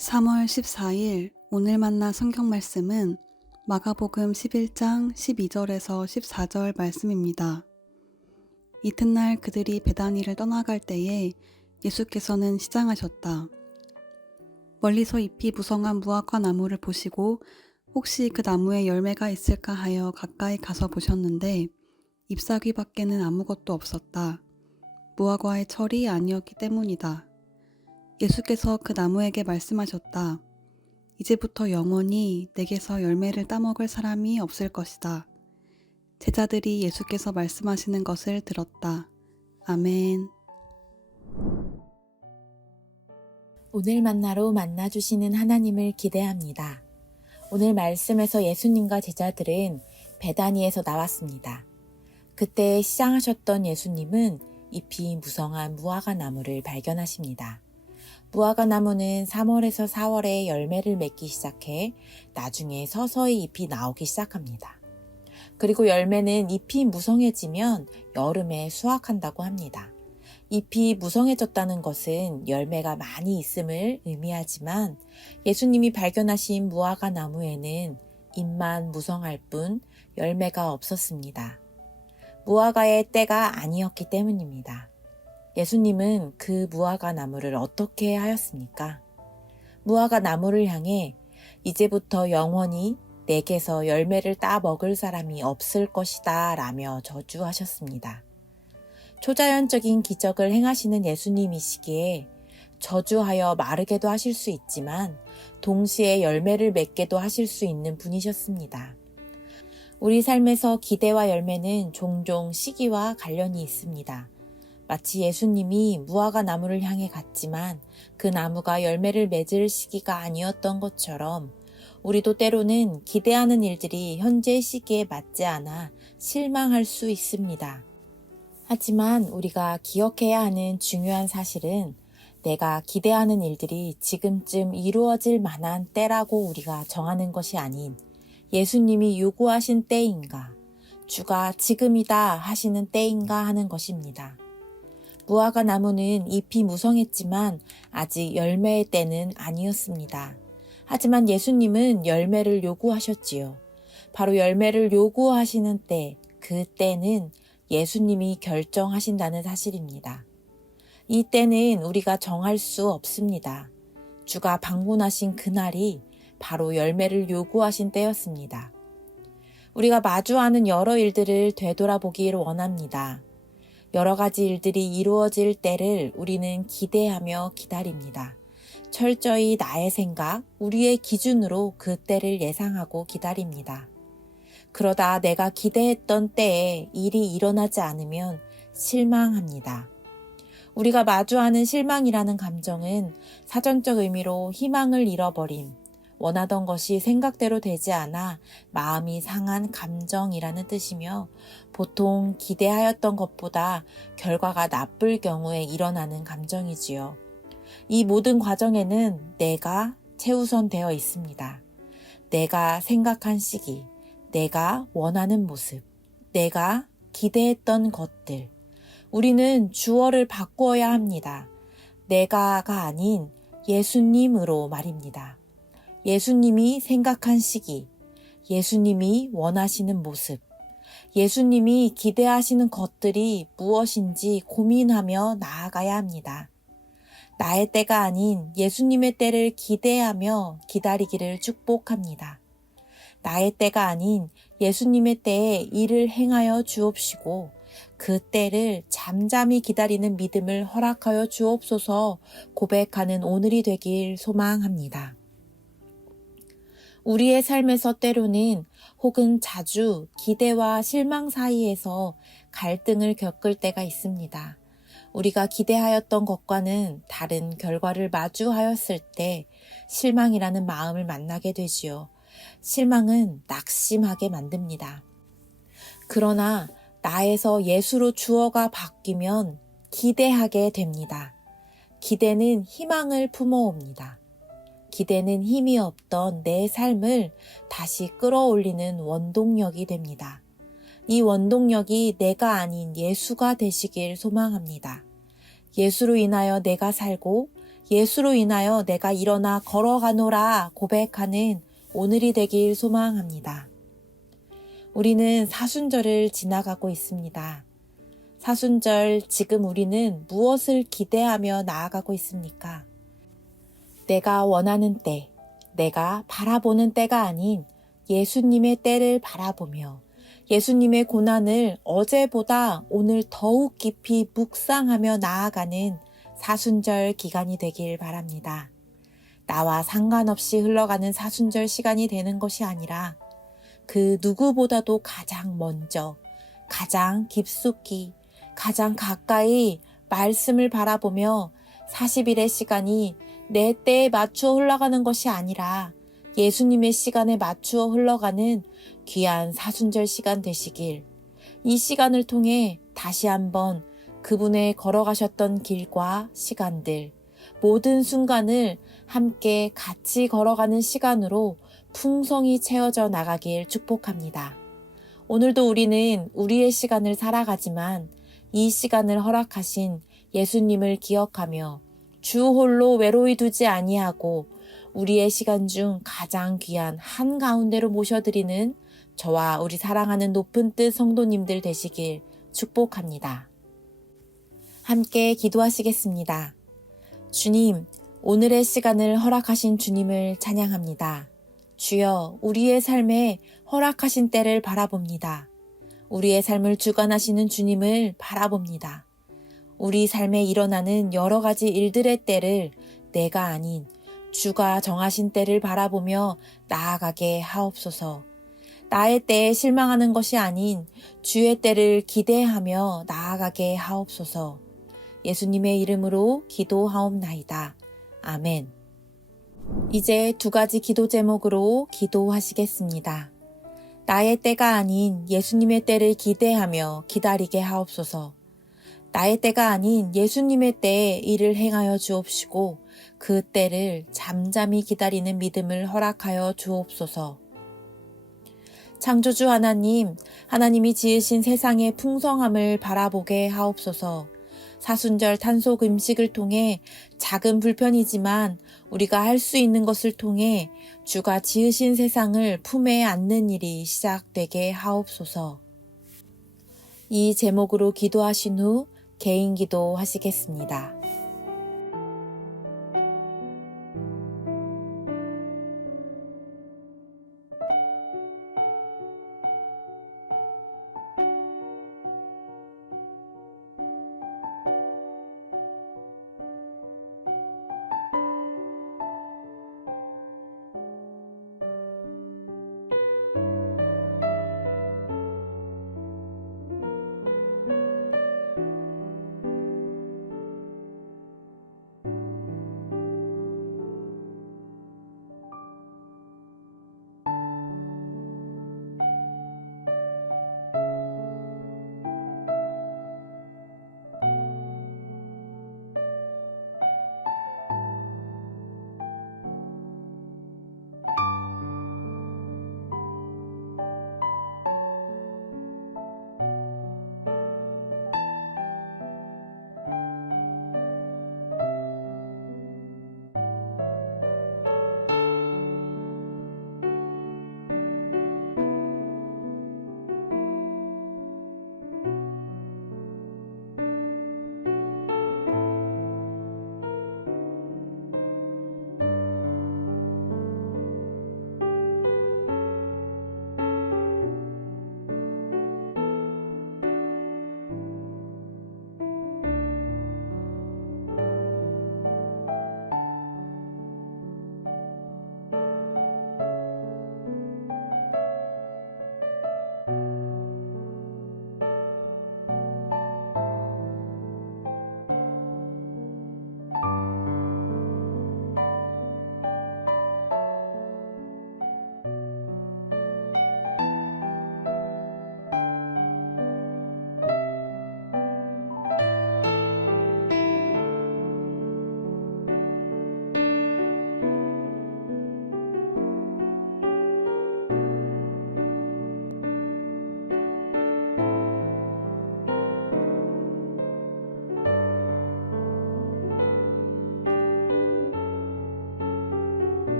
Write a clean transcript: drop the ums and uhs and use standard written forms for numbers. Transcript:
3월 14일 오늘 만나 성경 말씀은 마가복음 11장 12절에서 14절 말씀입니다. 이튿날 그들이 베다니를 떠나갈 때에 예수께서는 시장하셨다. 멀리서 잎이 무성한 무화과 나무를 보시고 혹시 그 나무에 열매가 있을까 하여 가까이 가서 보셨는데 잎사귀 밖에는 아무것도 없었다. 무화과의 철이 아니었기 때문이다. 예수께서 그 나무에게 말씀하셨다. 이제부터 영원히 내게서 열매를 따먹을 사람이 없을 것이다. 제자들이 예수께서 말씀하시는 것을 들었다. 아멘. 오늘 만나로 만나주시는 하나님을 기대합니다. 오늘 말씀에서 예수님과 제자들은 베다니에서 나왔습니다. 그때 시장하셨던 예수님은 잎이 무성한 무화과 나무를 발견하십니다. 무화과 나무는 3월에서 4월에 열매를 맺기 시작해 나중에 서서히 잎이 나오기 시작합니다. 그리고 열매는 잎이 무성해지면 여름에 수확한다고 합니다. 잎이 무성해졌다는 것은 열매가 많이 있음을 의미하지만 예수님이 발견하신 무화과 나무에는 잎만 무성할 뿐 열매가 없었습니다. 무화과의 때가 아니었기 때문입니다. 예수님은 그 무화과 나무를 어떻게 하였습니까? 무화과 나무를 향해 이제부터 영원히 내게서 열매를 따 먹을 사람이 없을 것이다 라며 저주하셨습니다. 초자연적인 기적을 행하시는 예수님이시기에 저주하여 마르게도 하실 수 있지만 동시에 열매를 맺게도 하실 수 있는 분이셨습니다. 우리 삶에서 기대와 열매는 종종 시기와 관련이 있습니다. 마치 예수님이 무화과 나무를 향해 갔지만 그 나무가 열매를 맺을 시기가 아니었던 것처럼 우리도 때로는 기대하는 일들이 현재 시기에 맞지 않아 실망할 수 있습니다. 하지만 우리가 기억해야 하는 중요한 사실은 내가 기대하는 일들이 지금쯤 이루어질 만한 때라고 우리가 정하는 것이 아닌 예수님이 요구하신 때인가, 주가 지금이다 하시는 때인가 하는 것입니다. 무화과 나무는 잎이 무성했지만 아직 열매의 때는 아니었습니다. 하지만 예수님은 열매를 요구하셨지요. 바로 열매를 요구하시는 때, 그 때는 예수님이 결정하신다는 사실입니다. 이 때는 우리가 정할 수 없습니다. 주가 방문하신 그날이 바로 열매를 요구하신 때였습니다. 우리가 마주하는 여러 일들을 되돌아보길 원합니다. 여러 가지 일들이 이루어질 때를 우리는 기대하며 기다립니다. 철저히 나의 생각, 우리의 기준으로 그 때를 예상하고 기다립니다. 그러다 내가 기대했던 때에 일이 일어나지 않으면 실망합니다. 우리가 마주하는 실망이라는 감정은 사전적 의미로 희망을 잃어버림, 원하던 것이 생각대로 되지 않아 마음이 상한 감정이라는 뜻이며 보통 기대하였던 것보다 결과가 나쁠 경우에 일어나는 감정이지요. 이 모든 과정에는 내가 최우선되어 있습니다. 내가 생각한 시기, 내가 원하는 모습, 내가 기대했던 것들. 우리는 주어를 바꾸어야 합니다. 내가가 아닌 예수님으로 말입니다. 예수님이 생각한 시기, 예수님이 원하시는 모습, 예수님이 기대하시는 것들이 무엇인지 고민하며 나아가야 합니다. 나의 때가 아닌 예수님의 때를 기대하며 기다리기를 축복합니다. 나의 때가 아닌 예수님의 때에 일을 행하여 주옵시고 그 때를 잠잠히 기다리는 믿음을 허락하여 주옵소서 고백하는 오늘이 되길 소망합니다. 우리의 삶에서 때로는 혹은 자주 기대와 실망 사이에서 갈등을 겪을 때가 있습니다. 우리가 기대하였던 것과는 다른 결과를 마주하였을 때 실망이라는 마음을 만나게 되지요. 실망은 낙심하게 만듭니다. 그러나 나에서 예수로 주어가 바뀌면 기대하게 됩니다. 기대는 희망을 품어옵니다. 기대는 힘이 없던 내 삶을 다시 끌어올리는 원동력이 됩니다. 이 원동력이 내가 아닌 예수가 되시길 소망합니다. 예수로 인하여 내가 살고 예수로 인하여 내가 일어나 걸어가노라 고백하는 오늘이 되길 소망합니다. 우리는 사순절을 지나가고 있습니다. 사순절, 지금 우리는 무엇을 기대하며 나아가고 있습니까? 내가 원하는 때, 내가 바라보는 때가 아닌 예수님의 때를 바라보며 예수님의 고난을 어제보다 오늘 더욱 깊이 묵상하며 나아가는 사순절 기간이 되길 바랍니다. 나와 상관없이 흘러가는 사순절 시간이 되는 것이 아니라 그 누구보다도 가장 먼저, 가장 깊숙이, 가장 가까이 말씀을 바라보며 40일의 시간이 내 때에 맞추어 흘러가는 것이 아니라 예수님의 시간에 맞추어 흘러가는 귀한 사순절 시간 되시길, 이 시간을 통해 다시 한번 그분의 걸어가셨던 길과 시간들, 모든 순간을 함께 같이 걸어가는 시간으로 풍성히 채워져 나가길 축복합니다. 오늘도 우리는 우리의 시간을 살아가지만 이 시간을 허락하신 예수님을 기억하며 주 홀로 외로이 두지 아니하고 우리의 시간 중 가장 귀한 한가운데로 모셔드리는 저와 우리 사랑하는 높은 뜻 성도님들 되시길 축복합니다. 함께 기도하시겠습니다. 주님, 오늘의 시간을 허락하신 주님을 찬양합니다. 주여, 우리의 삶에 허락하신 때를 바라봅니다. 우리의 삶을 주관하시는 주님을 바라봅니다. 우리 삶에 일어나는 여러 가지 일들의 때를 내가 아닌 주가 정하신 때를 바라보며 나아가게 하옵소서. 나의 때에 실망하는 것이 아닌 주의 때를 기대하며 나아가게 하옵소서. 예수님의 이름으로 기도하옵나이다. 아멘. 이제 두 가지 기도 제목으로 기도하시겠습니다. 나의 때가 아닌 예수님의 때를 기대하며 기다리게 하옵소서. 나의 때가 아닌 예수님의 때에 일을 행하여 주옵시고 그 때를 잠잠히 기다리는 믿음을 허락하여 주옵소서. 창조주 하나님, 하나님이 지으신 세상의 풍성함을 바라보게 하옵소서. 사순절 탄속 음식을 통해 작은 불편이지만 우리가 할 수 있는 것을 통해 주가 지으신 세상을 품에 안는 일이 시작되게 하옵소서. 이 제목으로 기도하신 후 개인 기도 하시겠습니다.